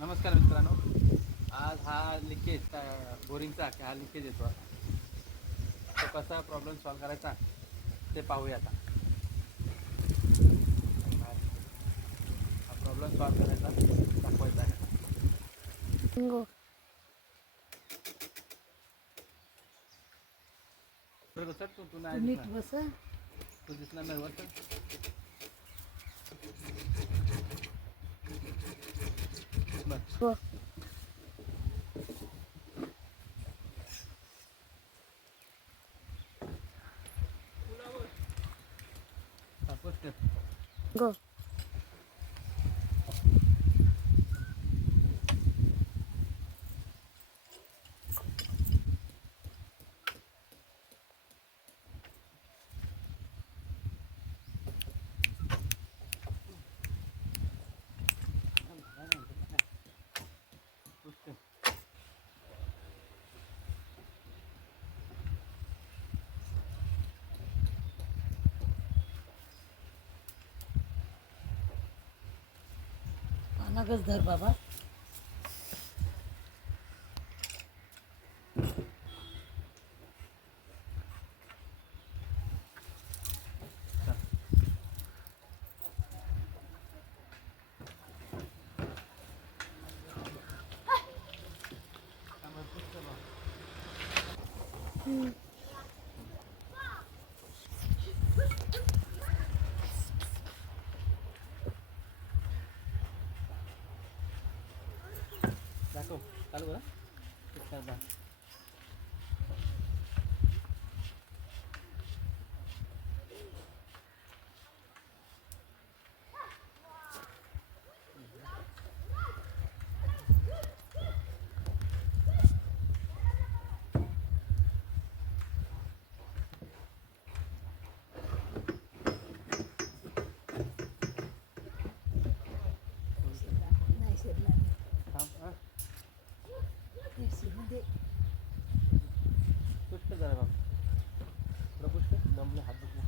नमस्कार मित्रांनो. आज हा लिकेज बोरिंगचा हा लिकेज येतो आता. तो कसा प्रॉब्लेम सॉल्व करायचा ते पाहूया आता. हा प्रॉब्लेम सॉल्व करायचा दाखवायचा आहे. हो. बरं सर तू नाही नीट दिसणार. बस. तू दिसणार नाही वर बस. हो. सपोज गो. पानागच धर बाबा. दाखव चालू करा. नाही शिरला. थांब. मध्ये पुष्ट जरा बाबा. थोडं पुष्ट दमले हात दुखला.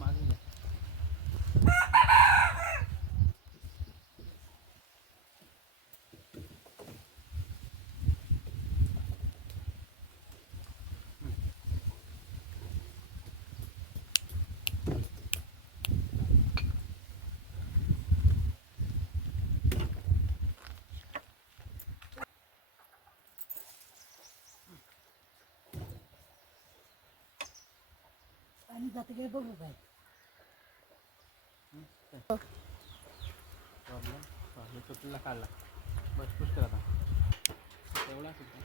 मागे घ्या. आणि जाते काय बघू काय. प्रॉब्लेम सुटला काढला. बस पुष्ट करा. एवढा सुटला.